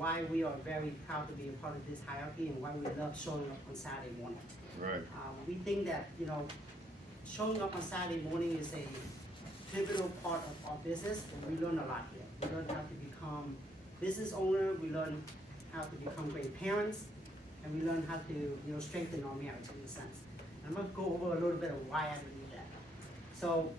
why we are very proud to be a part of this hierarchy and why we love showing up on Saturday morning. Right. We think that, showing up on Saturday morning is a pivotal part of our business, and we learn a lot here. We learn how to become business owner, we learn how to become great parents, and we learn how to, strengthen our marriage in a sense. And I'm gonna go over a little bit of why I believe that. So,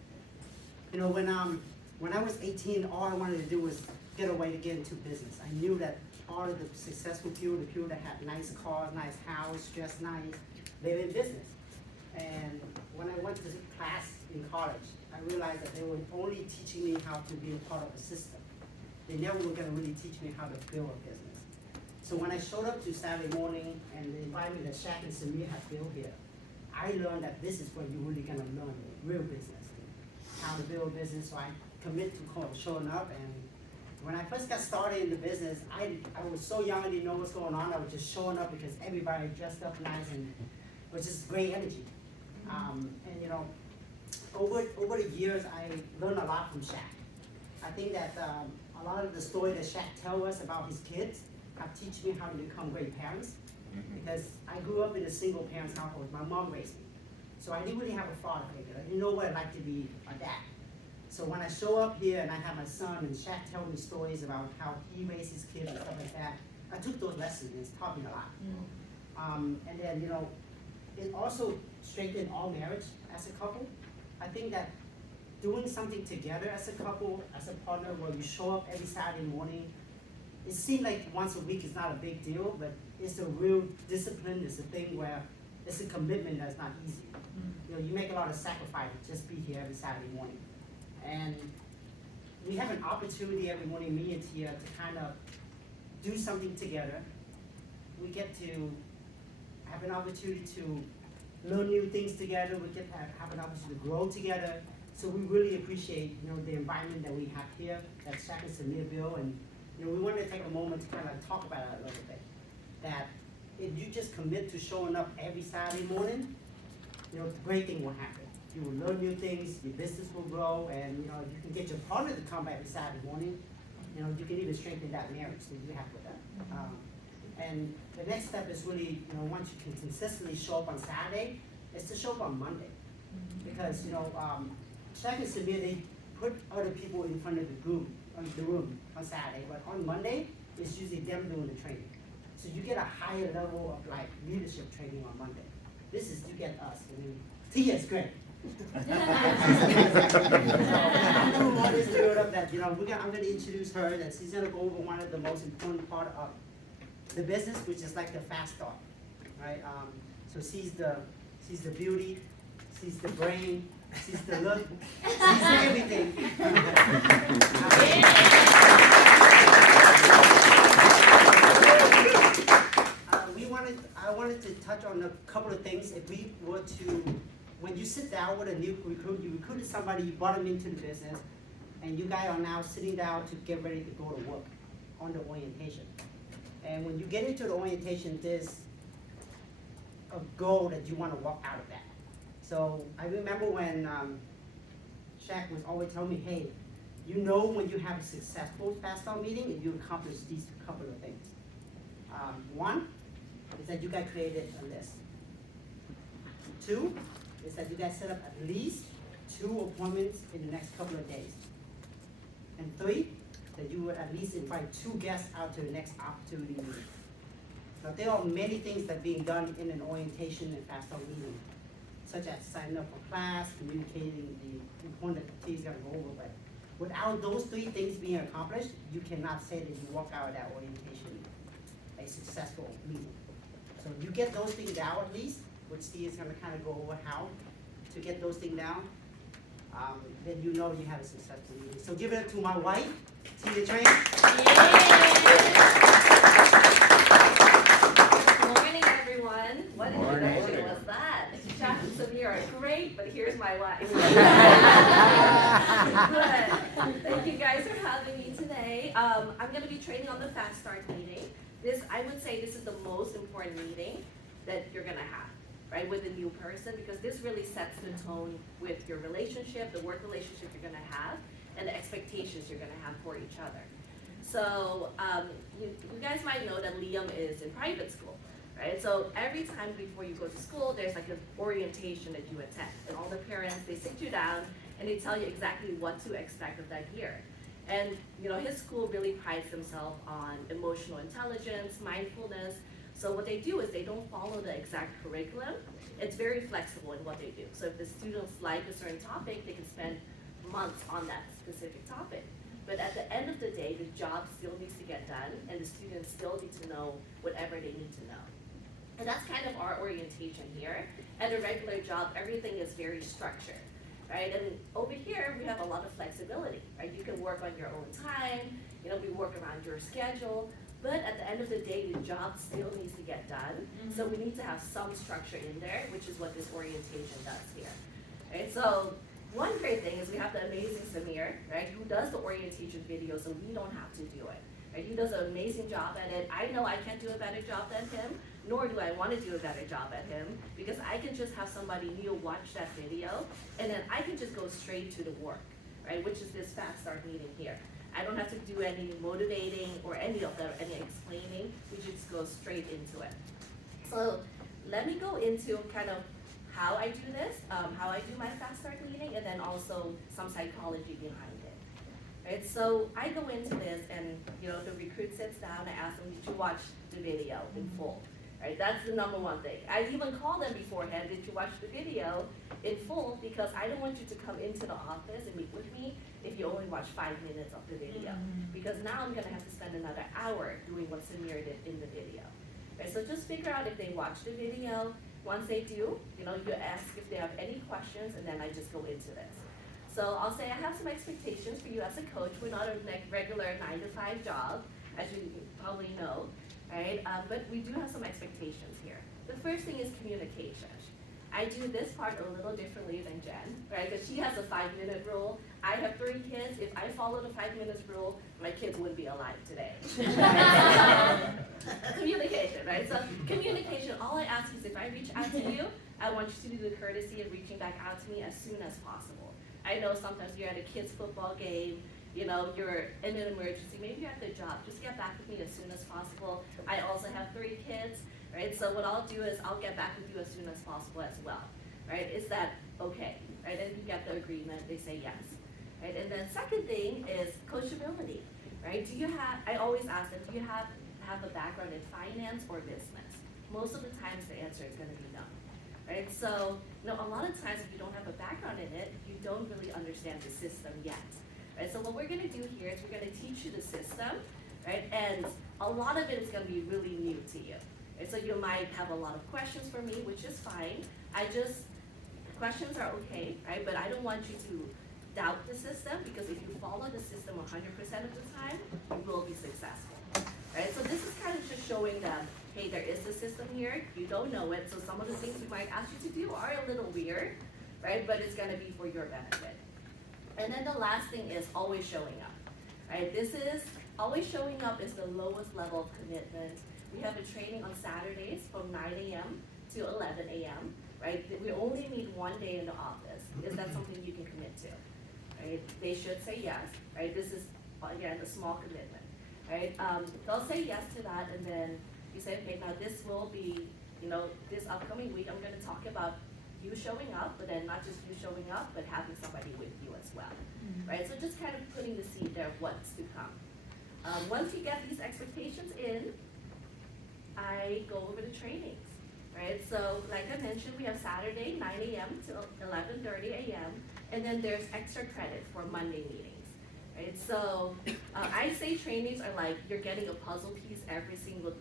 when I was 18, all I wanted to do was get away to get into business. I knew that all of the successful people, the people that had nice cars, nice house, dressed nice, they were in business. And when I went to class in college, I realized that they were only teaching me how to be a part of a system. They never were gonna really teach me how to build a business. So when I showed up to Saturday morning and they invited me that Shaq and Samir had built here, I learned that this is where you're really gonna learn real business, how to build a business. So I commit to showing up. And when I first got started in the business, I was so young, I didn't know what's going on. I was just showing up because everybody dressed up nice and it was just great energy. Over the years, I learned a lot from Shaq. I think that a lot of the story that Shaq tells us about his kids have taught me how to become great parents. Because I grew up in a single parents household. My mom raised me. So I didn't really have a father figure. I didn't know what I'd like to be a dad. So when I show up here and I have my son and Shaq tell me stories about how he raised his kids and stuff like that, I took those lessons and it's taught me a lot. And then, it also strengthened our marriage as a couple. I think that doing something together as a couple, as a partner, where you show up every Saturday morning, it seems like once a week is not a big deal, but it's a real discipline. It's a thing where it's a commitment that's not easy. You make a lot of sacrifice to just be here every Saturday morning. And we have an opportunity every morning, me and Tia, to kind of do something together. We get to have an opportunity to learn new things together. We get to have an opportunity to grow together. So we really appreciate, the environment that we have here, that Shaq and Samir built. And we wanted to take a moment to kind of talk about it a little bit. That if you just commit to showing up every Saturday morning, the great thing will happen. You will learn new things, your business will grow, and you can get your partner to come every Saturday morning. You can even strengthen that marriage that you have with them. And the next step is really, once you can consistently show up on Saturday, is to show up on Monday. Because, Shaq and Samir, they put other people in front of the room on Saturday, but on Monday, it's usually them doing the training. So you get a higher level of leadership training on Monday. You get us. Tia is great. I'm going to introduce her, that she's going to go over one of the most important part of the business, which is like the fast start, right? So she's the beauty, she's the brain, she's the look, she's everything. I wanted to touch on a couple of things. If we were to, when you sit down with a new recruit, you recruited somebody, you brought them into the business, and you guys are now sitting down to get ready to go to work on the orientation. And when you get into the orientation, there's a goal that you want to walk out of that. So I remember when Shaq was always telling me, hey, when you have a successful fast start meeting, if you accomplish these couple of things. One is that you guys created a list. Two is that you guys set up at least 2 appointments in the next couple of days. And 3, that you would at least invite 2 guests out to the next opportunity meeting. Now, there are many things that are being done in an orientation and fast start meeting, such as signing up for class, communicating the point that the team's going to go over. But without those 3 things being accomplished, you cannot say that you walk out of that orientation a successful meeting. So you get those things down at least, which Steve is going to kind of go over how to get those things down, then you have a successful meeting. So give it up to my wife, Tia Train. Good morning, everyone. What introduction was that? Shaq and Samir are great, but here's my wife. Good. Thank you guys for having me today. I'm going to be training on the Fast Start meeting. I would say this is the most important meeting that you're going to have, right, with a new person, because this really sets the tone with your relationship, the work relationship you're going to have, and the expectations you're going to have for each other. So you guys might know that Liam is in private school, right? So every time before you go to school, there's like an orientation that you attend, and all the parents, they sit you down and they tell you exactly what to expect of that year. And his school really prides themselves on emotional intelligence, mindfulness. So what they do is they don't follow the exact curriculum. It's very flexible in what they do. So if the students like a certain topic, they can spend months on that specific topic. But at the end of the day, the job still needs to get done, and the students still need to know whatever they need to know. And that's kind of our orientation here. At a regular job, everything is very structured, right? And over here, we have a lot of flexibility, right? You can work on your own time, we work around your schedule, but at the end of the day, the job still needs to get done. Mm-hmm. So we need to have some structure in there, which is what this orientation does here, right? So one great thing is we have the amazing Samir, right, who does the orientation video, so we don't have to do it. Right? He does an amazing job at it. I know I can't do a better job than him, nor do I want to do a better job at him, because I can just have somebody new watch that video, and then I can just go straight to the work, right, which is this fast start meeting here. I don't have to do any motivating or any explaining. We just go straight into it. So let me go into kind of how I do this, how I do my fast start meeting, and then also some psychology behind it. Right? So I go into this, and the recruit sits down. I ask them, did you watch the video in full? Right? That's the number one thing. I even call them beforehand, did you watch the video in full? Because I don't want you to come into the office and meet with me if you only watch 5 minutes of the video. Because now I'm gonna have to spend another hour doing what Samir did in the video. Right? So just figure out if they watched the video. Once they do, you ask if they have any questions, and then I just go into this. So I'll say I have some expectations for you as a coach. We're not a regular 9-to-5 job, as you probably know. Right? But we do have some expectations here. The first thing is communication. I do this part a little differently than Jen, right? Because she has a 5-minute rule. I have 3 kids. If I followed the 5 minutes rule, my kids wouldn't be alive today. Communication, right? So communication, all I ask is if I reach out to you, I want you to do the courtesy of reaching back out to me as soon as possible. I know sometimes you're at a kid's football game, you're in an emergency, maybe you're at the job, just get back with me as soon as possible. I also have 3 kids, right? So what I'll do is I'll get back with you as soon as possible as well, right? Is that okay, right? And you get the agreement, they say yes, right? And then second thing is coachability, right? I always ask them, do you have a background in finance or business? Most of the times the answer is gonna be no, right? So, a lot of times if you don't have a background in it, you don't really understand the system yet. Right, so what we're going to do here is we're going to teach you the system, right? And a lot of it is going to be really new to you. Right? So you might have a lot of questions for me, which is fine. Questions are okay, right? But I don't want you to doubt the system, because if you follow the system 100% of the time, you will be successful. Right? So this is kind of just showing them, hey, there is a system here. You don't know it, so some of the things we might ask you to do are a little weird, right? But it's going to be for your benefit. And then the last thing is always showing up, right? Always showing up is the lowest level of commitment. We have a training on Saturdays from 9 a.m. to 11 a.m., right? We only meet 1 day in the office. Is that something you can commit to, right? They should say yes, right? This is, again, a small commitment, right? They'll say yes to that, and then you say, okay, now this will be, this upcoming week, I'm gonna talk about you showing up, but then not just you showing up, but having somebody with you as well, right? So just kind of putting the seed there of what's to come. Once you get these expectations in, I go over the trainings, right? So like I mentioned, we have Saturday, 9 a.m. to 11:30 a.m., and then there's extra credit for Monday meetings, right? So I say trainings are like you're getting a puzzle piece every single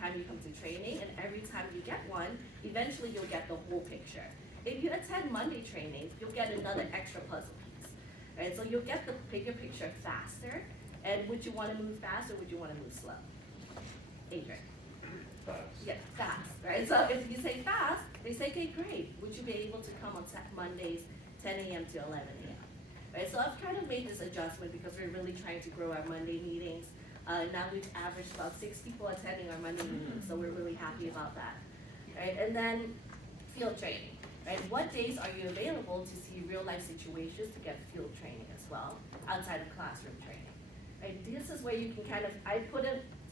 time you come to training, and every time you get one, eventually you'll get the whole picture. If you attend Monday trainings, you'll get another extra puzzle piece, right? So you'll get the bigger picture faster. And would you want to move fast or would you want to move slow? Adrian? Fast. Yeah, fast, right? So if you say fast, they say, okay, great. Would you be able to come on Mondays, 10 a.m. to 11 a.m.? Right? So I've kind of made this adjustment because we're really trying to grow our Monday meetings. Now we've averaged about 6 people attending our Monday meetings, so we're really happy about that. Right? And then field training. Right? What days are you available to see real life situations to get field training as well, outside of classroom training? Right? This is where you can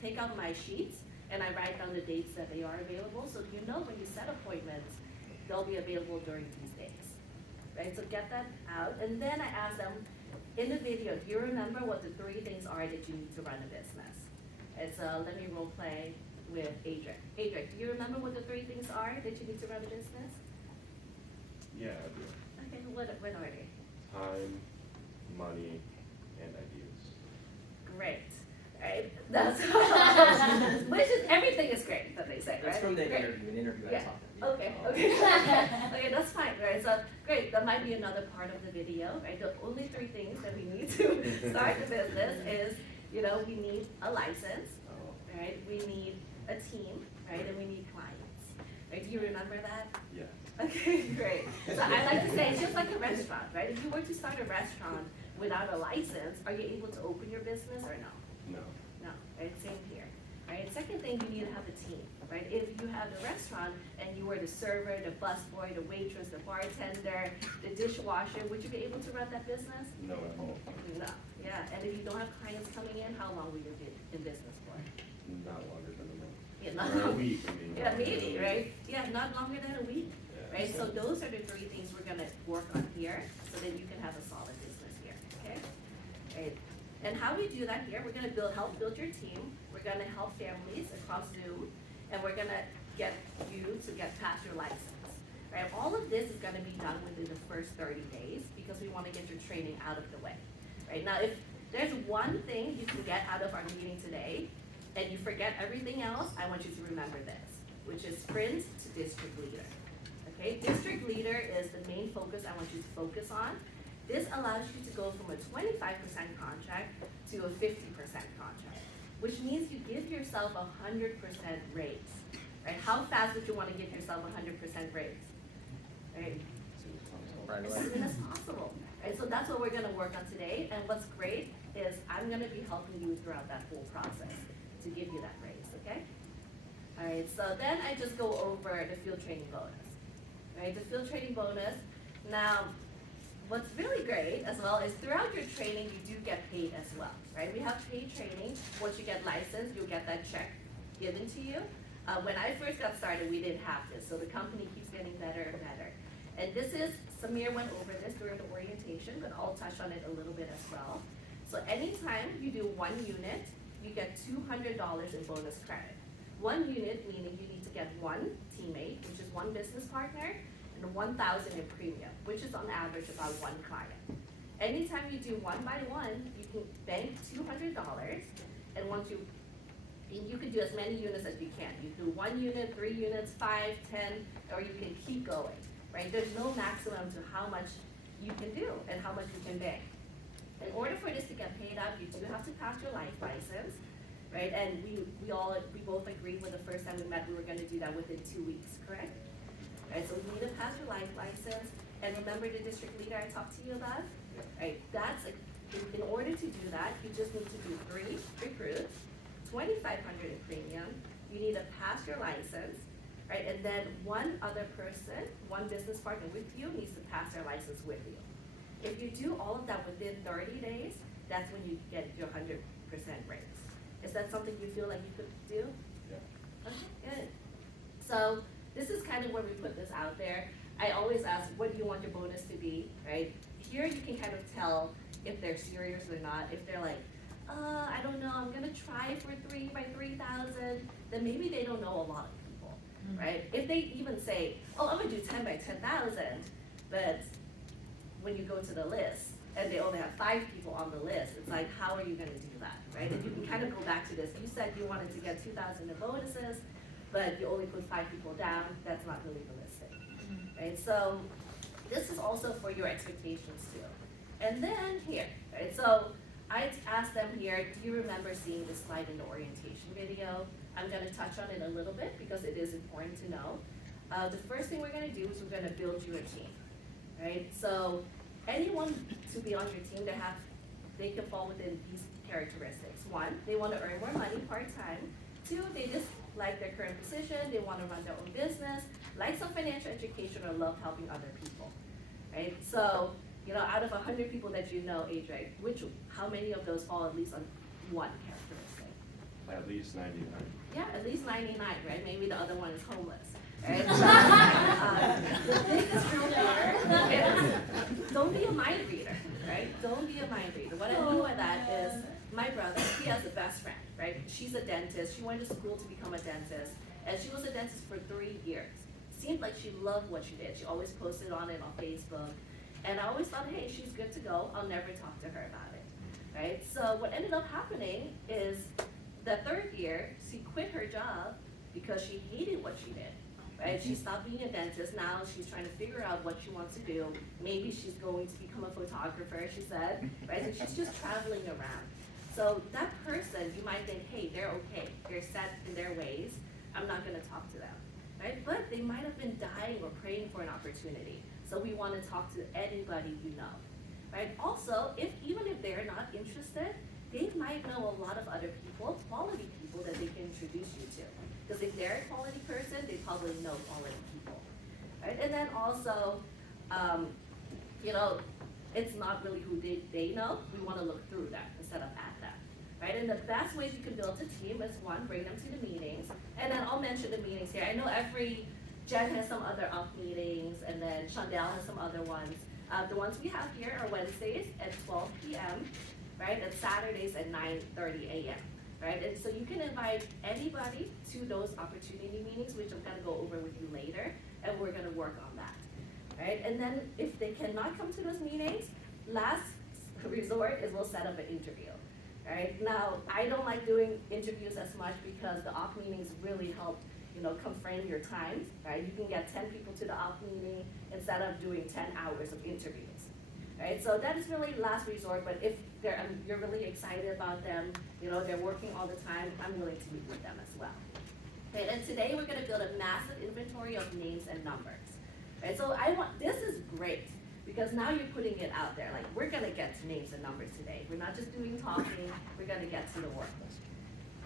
take out my sheets and I write down the dates that they are available, so you know when you set appointments, they'll be available during these days. Right? So get that out, and then I ask them, in the video, do you remember what the 3 things are that you need to run a business? It's let me role play with Adric. Adric, do you remember what the 3 things are that you need to run a business? Yeah, I do. Okay, what are they? Time, money, and ideas. Great, right? That's which is everything is great that they say, right? That's from the Great. interview I Yeah. taught them. Okay, okay, that's fine, right? So great, that might be another part of the video, right? The only 3 things that we need to start the business is, we need a license, Oh, right? We need a team, right? And we need clients, right? Do you remember that? yeah. Okay, great. So I like to say, it's just like a restaurant, right? If you were to start a restaurant without a license, are you able to open your business or no? No. No, right? Same here, right? Second thing, you need to have a team, right? If you have the restaurant and you were the server, the busboy, the waitress, the bartender, the dishwasher, would you be able to run that business? No at all. No, yeah. And if you don't have clients coming in, how long will you be in business for? Not longer than a month. Yeah, not Or a long. week, I mean. Yeah, maybe, right? Yeah, not longer than a week. Yeah. Right, so those are the 3 things we're gonna work on here, so that you can have a solid business here, okay? Right, and how we do that here, we're gonna help build your team, we're gonna help families across Zoom, and we're gonna get you to get past your license. Right, all of this is gonna be done within the first 30 days, because we wanna get your training out of the way. Right, now if there's one thing you can get out of our meeting today, and you forget everything else, I want you to remember this, which is sprint to district leader. Okay, district leader is the main focus I want you to focus on. This allows you to go from a 25% contract to a 50% contract, which means you give yourself a 100% raise. Right? How fast would you want to give yourself a 100% raise? Right? Right As away. soon as possible. Right? So that's what we're going to work on today. And what's great is I'm going to be helping you throughout that whole process to give you that raise. Okay? All right. So then I just go over the field training bonus. Right, the field training bonus. Now, what's really great as well is throughout your training, you do get paid as well, right? We have paid training. Once you get licensed, you'll get that check given to you. When I first got started, we didn't have this, so the company keeps getting better and better. And this is, Samir went over this during the orientation, but I'll touch on it a little bit as well. So anytime you do 1 unit, you get $200 in bonus credit. 1 unit meaning you need to get 1 teammate, which is 1 business partner, and 1,000 in premium, which is on average about 1 client. Anytime you do 1 by 1, you can bank $200, and once you can do as many units as you can. You do 1 unit, 3 units, 5, 10, or you can keep going, right? There's no maximum to how much you can do and how much you can bank. In order for this to get paid out, you do have to pass your life license. Right, and we both agreed when the first time we met, we were gonna do that within 2 weeks, correct? Right, so we need to pass your life license, and remember the district leader I talked to you about? Right, in order to do that, you just need to do 3 recruits, $2,500 in premium, you need to pass your license, right, and then 1 other person, 1 business partner with you needs to pass their license with you. If you do all of that within 30 days, that's when you get your 100% raise. Is that something you feel like you could do? Yeah. Okay, good. So this is kind of where we put this out there. I always ask, what do you want your bonus to be, right? Here you can kind of tell if they're serious or not. If they're like, I don't know, I'm gonna try for 3 by 3,000, then maybe they don't know a lot of people, right? If they even say, oh, I'm gonna do 10 by 10,000, but when you go to the list, and they only have 5 people on the list, it's like, how are you gonna do that, right? And you can kind of go back to this. You said you wanted to get 2,000 in bonuses, but you only put 5 people down. That's not really realistic, right? So this is also for your expectations too. And then here, right? So I asked them here, do you remember seeing this slide in the orientation video? I'm gonna touch on it a little bit because it is important to know. The first thing we're gonna do is we're gonna build you a team, right? So anyone to be on your team, they can fall within these characteristics. 1, they want to earn more money part-time. 2, they just like their current position, they want to run their own business, like some financial education, or love helping other people, right? So out of 100 people that you know, Adrian, how many of those fall at least on one characteristic? At least 99. Yeah, at least 99, right? Maybe the other one is homeless, right? The biggest rule here is don't be a mind reader, right? Don't be a mind reader. What I mean by that is my brother, he has a best friend, right? She's a dentist. She went to school to become a dentist, and she was a dentist for 3 years. Seemed like she loved what she did. She always posted on it on Facebook. And I always thought, hey, she's good to go. I'll never talk to her about it, right? So what ended up happening is the 3rd year, she quit her job because she hated what she did, right? She stopped being a dentist. Now she's trying to figure out what she wants to do. Maybe she's going to become a photographer, she said, right? And she's just traveling around. So that person, you might think, hey, they're okay. They're set in their ways. I'm not gonna talk to them, right? But they might have been dying or praying for an opportunity. So we want to talk to anybody you know, right? Also, even if they're not interested, they might know a lot of other people, quality people that they can introduce you to. Because if they're a quality person, they probably know quality people, right? And then also, it's not really who they know. We want to look through that instead of at that, right? And the best ways you can build a team is one, bring them to the meetings. And then I'll mention the meetings here. I know Jen has some other off meetings, and then Chandel has some other ones. The ones we have here are Wednesdays at 12 p.m., right? And Saturdays at 9:30 a.m., right? And so you can invite anybody to those opportunity meetings, which I'm gonna go over with you later, and we're gonna work on that, right? And then if they cannot come to those meetings, last resort is we'll set up an interview, right? Now, I don't like doing interviews as much because the off meetings really help conframe your times, right? You can get 10 people to the off meeting instead of doing 10 hours of interviews, right? So that is really last resort, but if you're really excited about them, they're working all the time, I'm willing to meet with them as well. Okay, and today we're gonna build a massive inventory of names and numbers, right? So this is great, because now you're putting it out there, like we're gonna get to names and numbers today. We're not just doing talking, we're gonna get to the work,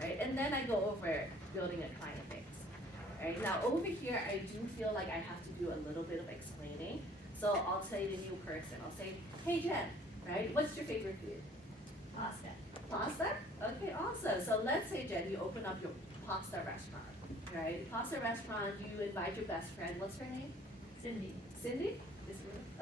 right? And then I go over building a client base. Right, now over here, I do feel like I have to do a little bit of explaining. So I'll say the new person, I'll say, hey Jen, right, what's your favorite food? Pasta. Pasta? Okay, awesome. So let's say, Jen, you open up your pasta restaurant, right? Pasta restaurant, you invite your best friend, what's her name? Cindy. Cindy?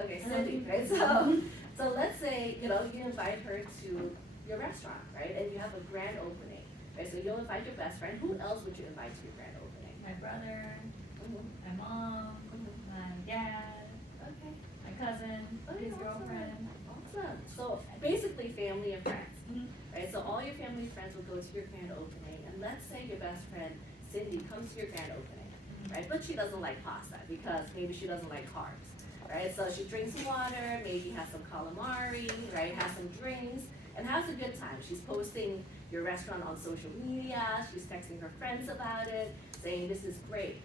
Okay, Cindy, right? So let's say, you invite her to your restaurant, right? And you have a grand opening, right? So you'll invite your best friend. Who else would you invite to your grand opening? My brother, Mhm. my mom, Mhm. my dad, Okay. my cousin, his girlfriend. Awesome. So basically family and friends, Mhm. right? So all your family and friends will go to your grand opening, and let's say your best friend Cindy comes to your grand opening, right? But she doesn't like pasta because maybe she doesn't like carbs, right? So she drinks water, maybe has some calamari, right? Has some drinks, and has a good time. She's posting your restaurant on social media. She's texting her friends about it, saying this is great,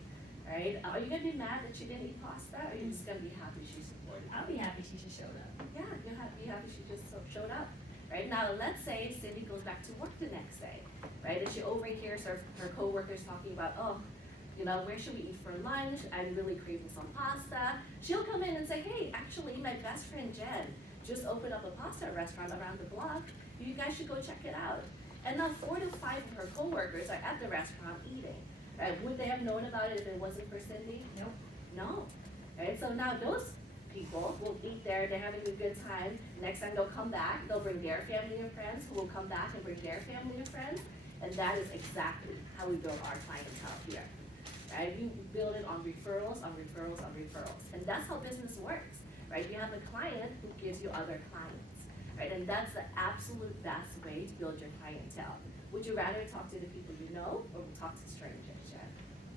right? Are you gonna be mad that she didn't eat pasta, or are you just gonna be happy she supported you? I'll be happy she just showed up. Yeah, you're happy she just showed up, right? Now, let's say Cindy goes back to work the next day, right? And she overhears her coworkers talking about, oh, where should we eat for lunch? I'm really craving some pasta. She'll come in and say, hey, actually, my best friend Jen just opened up a pasta restaurant around the block. You guys should go check it out. And now 4 to 5 of her coworkers are at the restaurant eating. Right? Would they have known about it if it wasn't for Cindy? Nope. No. Right? So now those people will eat there, they're having a good time. Next time they'll come back, they'll bring their family and friends, who will come back and bring their family and friends. And that is exactly how we build our clientele here. Right? We build it on referrals, on referrals, on referrals. And that's how business works. Right? You have a client who gives you other clients. Right? And that's the absolute best way to build your clientele. Would you rather talk to the people you know or talk to strangers, Jen?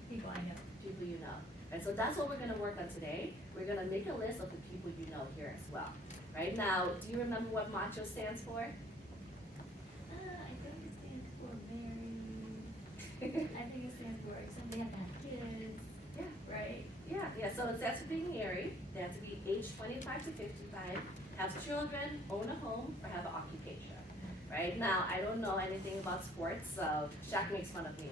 People I know. People you know. And so that's what we're gonna work on today. We're gonna make a list of the people you know here as well. Right? Now, do you remember what macho stands for? I think it stands for married. I think it stands for something have to have kids. Yeah. Right? Yeah, so it stands for being married. They have to be age 25 to 55, have children, own a home, or have an occupation. Right? Now, I don't know anything about sports, so Shaq makes fun of me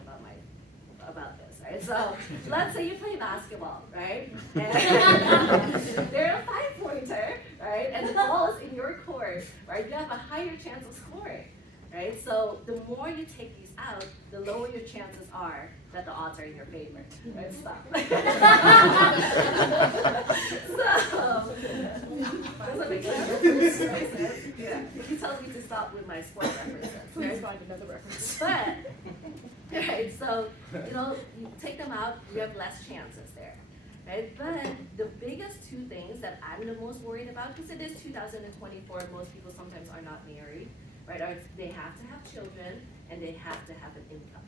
about this, right? So let's say you play basketball, right? And they're a 5-pointer, right? right? And the ball is in your court, right? You have a higher chance of scoring, right? So the more you take these out, the lower your chances are that the odds are in your favor, right? Stop. So, does that make sense? Yeah. He tells me to stop with my sports references. So there's find another reference. But, right, so, you take them out, you have less chances there. Right? But the biggest two things that I'm the most worried about, because it is 2024, most people sometimes are not married, right? Or they have to have children and they have to have an income,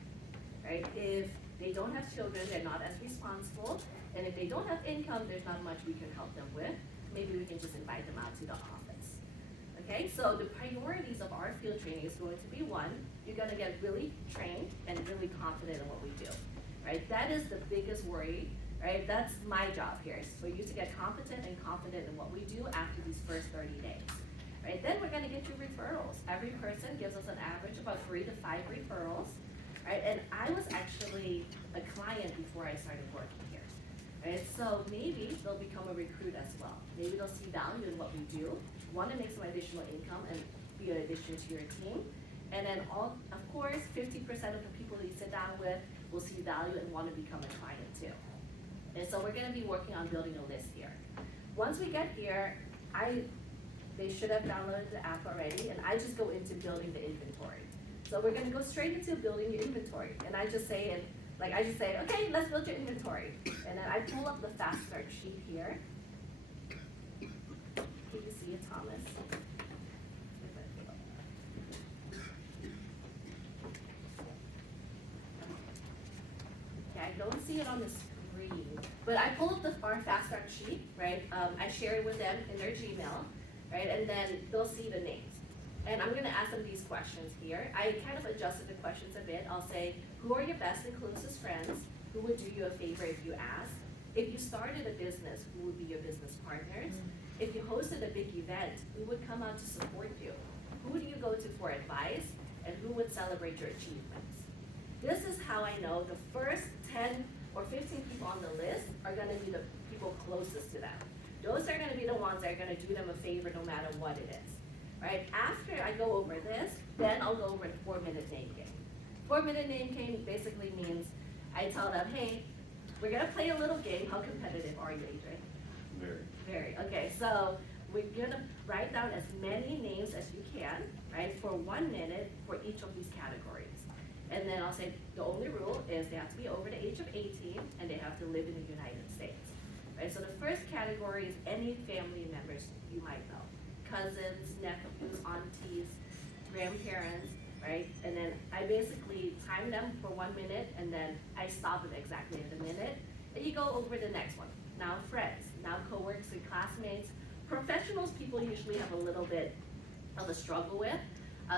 right? If they don't have children, they're not as responsible, and if they don't have income, there's not much we can help them with. Maybe we can just invite them out to the office. Okay, so the priorities of our field training is going to be one, you're gonna get really trained and really confident in what we do, right? That is the biggest worry. Right, that's my job here, is for you to get competent and confident in what we do after these first 30 days. Right, then we're gonna get you referrals. Every person gives us an average of about 3 to 5 referrals. Right, and I was actually a client before I started working here. Right, so maybe they'll become a recruit as well. Maybe they'll see value in what we do, want to make some additional income and be an addition to your team. And then of course, 50% of the people that you sit down with will see value and want to become a client too. And so we're gonna be working on building a list here. Once we get here, they should have downloaded the app already, and I just go into building the inventory. So we're gonna go straight into building your inventory. And I just say, okay, let's build your inventory. And then I pull up the fast start sheet here. Can you see it, Thomas? Okay, I don't see it on the screen. But I pull up our fast start sheet, right? I share it with them in their Gmail, right? And then they'll see the names. And I'm gonna ask them these questions here. I kind of adjusted the questions a bit. I'll say, who are your best and closest friends? Who would do you a favor if you asked? If you started a business, who would be your business partners? If you hosted a big event, who would come out to support you? Who do you go to for advice? And who would celebrate your achievements? This is how I know the first 10 or 15 people on the list are gonna be the people closest to them. Those are gonna be the ones that are gonna do them a favor no matter what it is, right? After I go over this, then I'll go over the 4-minute name game. 4-minute name game basically means I tell them, hey, we're gonna play a little game. How competitive are you, Adrian? Very. Okay, so we're gonna write down as many names as you can, right, for 1 minute for each of these categories. And then I'll say the only rule is they have to be over the age of 18 and they have to live in the United States. Right? So the first category is any family members you might know. Cousins, nephews, aunties, grandparents, right? And then I basically time them for 1 minute and then I stop it exactly at the minute. And you go over the next one. Now friends, now coworkers and classmates. Professionals people usually have a little bit of a struggle with.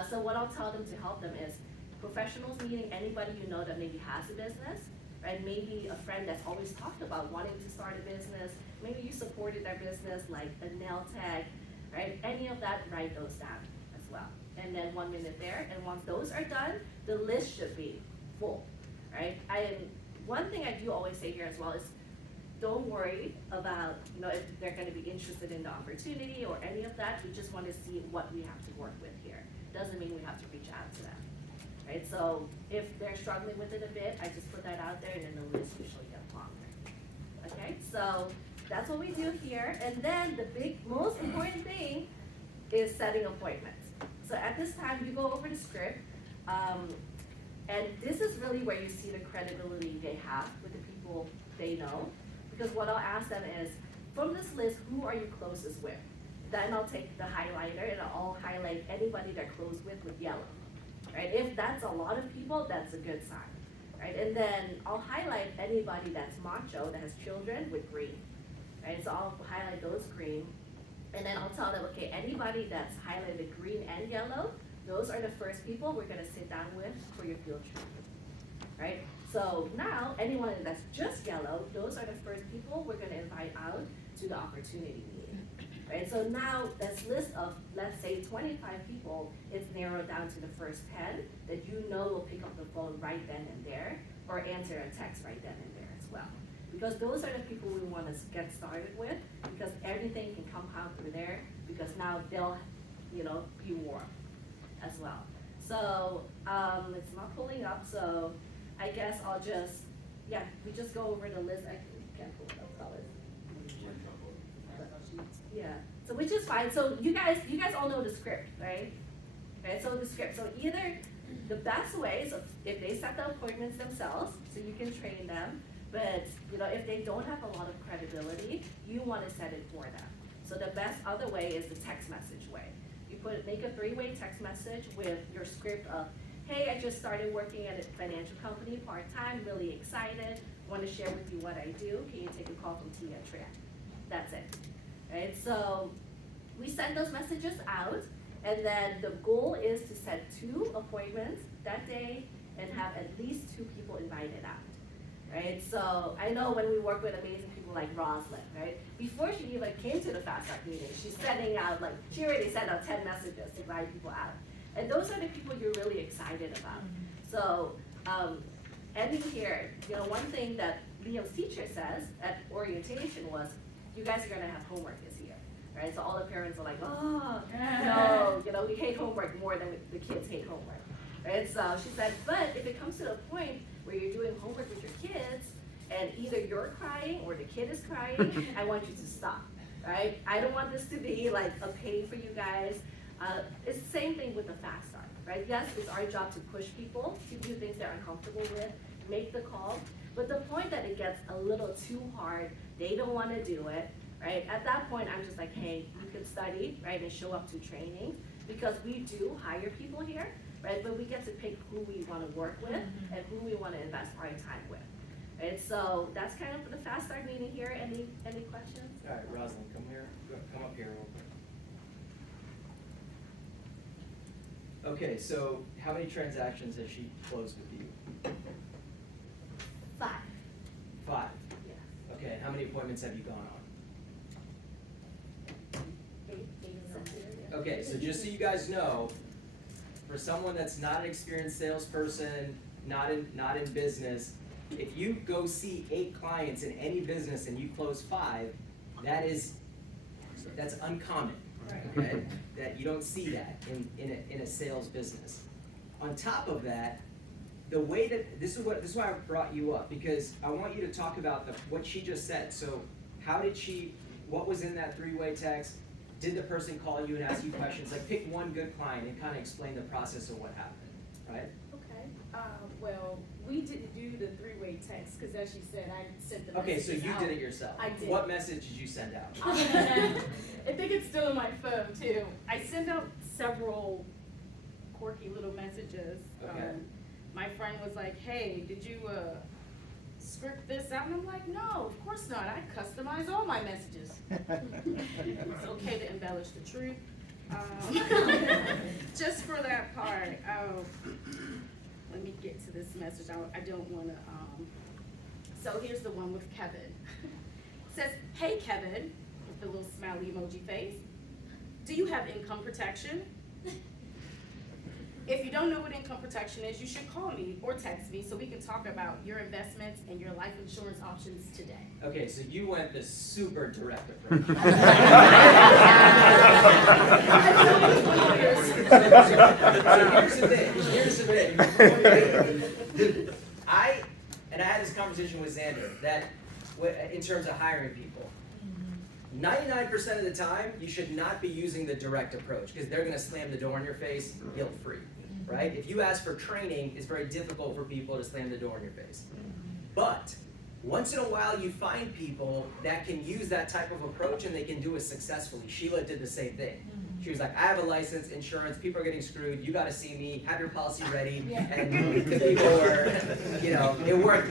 So what I'll tell them to help them is professionals, meaning anybody you know that maybe has a business, right? Maybe a friend that's always talked about wanting to start a business. Maybe you supported their business, like a nail tag, right? Any of that, write those down as well. And then 1 minute there, and once those are done, the list should be full, right? One thing I do always say here as well is, don't worry about, if they're gonna be interested in the opportunity or any of that. We just wanna see what we have to work with here. Doesn't mean we have to reach out to them. Right, so if they're struggling with it a bit, I just put that out there and then the list usually gets longer. Okay, so that's what we do here. And then the most important thing is setting appointments. So at this time, you go over the script, and this is really where you see the credibility they have with the people they know. Because what I'll ask them is, from this list, who are you closest with? Then I'll take the highlighter and I'll highlight anybody they're close with yellow. Right? If that's a lot of people, that's a good sign, right? And then I'll highlight anybody that's macho, that has children, with green, right? So I'll highlight those green, and then I'll tell them, okay, anybody that's highlighted green and yellow, those are the first people we're gonna sit down with for your field training, right? So now, anyone that's just yellow, those are the first people we're gonna invite out to the opportunity meeting. Right, so now this list of, let's say, 25 people, it's narrowed down to the first 10 that will pick up the phone right then and there, or answer a text right then and there as well. because those are the people we want to get started with, because everything can come out through there, because now they'll, be warm as well. So, it's not pulling up, so I guess I'll just, we just go over the list. I can't pull it up, colors. Yeah, so which is fine. So you guys all know the script, right? Okay, so the script. So either the best way is if they set the appointments themselves, so you can train them. But if they don't have a lot of credibility, you want to set it for them. So the best other way is the text message way. You make a 3-way text message with your script of, hey, I just started working at a financial company part-time, really excited, want to share with you what I do. Can you take a call from Tia Tria? That's it. Right, so we send those messages out, and then the goal is to set 2 appointments that day and have at least 2 people invited out. Right, so I know when we work with amazing people like Rosalind, right? Before she even came to the Fast Start meeting, she's sending out, she already sent out 10 messages to invite people out. And those are the people you're really excited about. So, ending here, one thing that Liam's teacher says at orientation was, you guys are gonna have homework this year, right? So all the parents are like, oh, no, we hate homework more than the kids hate homework, right? So she said, but if it comes to the point where you're doing homework with your kids, and either you're crying or the kid is crying, I want you to stop, right? I don't want this to be like a pain for you guys. It's the same thing with the Fast Start, right? Yes, it's our job to push people to do things they're uncomfortable with, make the call, but the point that it gets a little too hard, they don't want to do it, right? At that point, I'm just like, hey, you can study, right, and show up to training, because we do hire people here, right? But we get to pick who we want to work with and who we want to invest our time with, right? So that's kind of the Fast Start meeting here. Any questions? All right, Rosalind, come here. Come up here real quick. Okay, so how many transactions has she closed with you? 5. 5. Yeah. Okay, and how many appointments have you gone on? 8. Okay, so just so you guys know, for someone that's not an experienced salesperson, not in business, if you go see 8 clients in any business and you close 5, that's uncommon. Okay, that you don't see that in a sales business. On top of that, the way that this is why I brought you up, because I want you to talk about what she just said. So what was in that 3-way text? Did the person call you and ask you questions? Like, pick one good client and kind of explain the process of what happened, right? Okay, well, we didn't do the 3-way text, because as you said, I sent the Okay, so messages you out. did it yourself. I did. What message did you send out? I think it's still in my phone too. I sent out several quirky little messages. Okay. My friend was like, hey, did you script this out? And I'm like, no, of course not. I customize all my messages. It's okay to embellish the truth. Just for that part. Let me get to this message. I don't want to. So here's the one with Kevin. It says, hey Kevin, with the little smiley emoji face. Do you have income protection? If you don't know what income protection is, you should call me or text me so we can talk about your investments and your life insurance options today. Okay, so you went the super direct approach. So here's the thing. I had this conversation with Xander, that in terms of hiring people, 99% of the time, you should not be using the direct approach, because they're going to slam the door in your face guilt-free, right? If you ask for training, it's very difficult for people to slam the door in your face. But once in a while, you find people that can use that type of approach and they can do it successfully. Sheila did the same thing. She was like, I have a license, insurance, people are getting screwed, you gotta see me, have your policy ready, and the people were,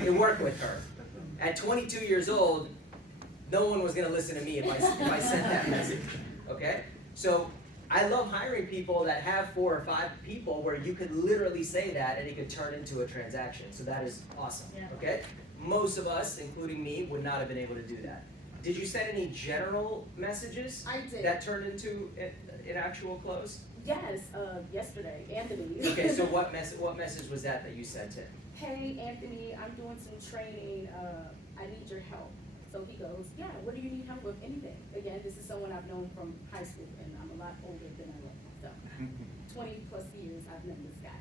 it worked with her. At 22 years old, no one was gonna listen to me if I sent that message, okay? So I love hiring people that have 4 or 5 people where you could literally say that and it could turn into a transaction. So that is awesome, okay? Most of us, including me, would not have been able to do that. Did you send any general messages I did. that turned into an actual close? Yes, yesterday, Anthony. Okay, so what message was that you sent him? Hey, Anthony, I'm doing some training. I need your help. So he goes, yeah, what do you need help with? Anything. Again, this is someone I've known from high school, and I'm a lot older than I look. So 20 plus years I've known this guy.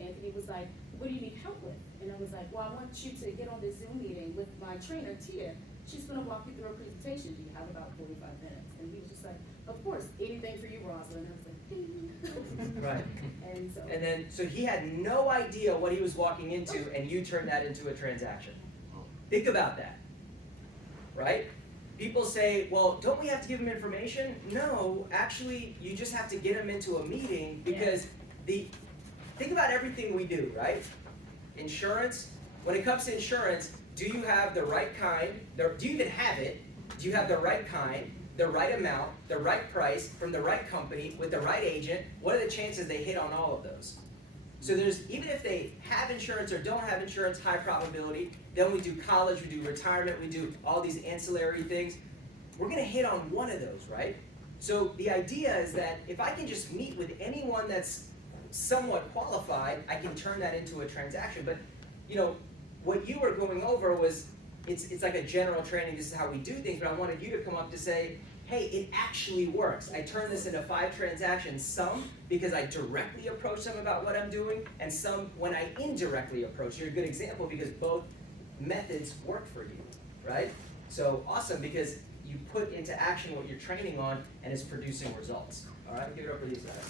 Anthony was like, what do you need help with? And I was like, well, I want you to get on this Zoom meeting with my trainer, Tia. She's gonna walk you through a presentation. Do you have about 45 minutes? And he was just like, of course, anything for you, Rosalind. And I was like, ding. Right. And so. And then, so he had no idea what he was walking into, and you turned that into a transaction. Think about that, right? People say, well, don't we have to give him information? No, actually, you just have to get him into a meeting because think about everything we do, right? Insurance, when it comes to insurance, do you have the right kind, do you even have it? Do you have the right kind, the right amount, the right price, from the right company, with the right agent? What are the chances they hit on all of those? So there's, even if they have insurance or don't have insurance, high probability. Then we do college, we do retirement, we do all these ancillary things. We're gonna hit on one of those, right? So the idea is that if I can just meet with anyone that's somewhat qualified, I can turn that into a transaction. But you know, what you were going over was, it's like a general training, this is how we do things, but I wanted you to come up to say, hey, it actually works. I turn this into 5 transactions, some because I directly approach them about what I'm doing, and some when I indirectly approach. You're a good example because both methods work for you, right? So awesome, because you put into action what you're training on and it's producing results. All right, give it up for these guys.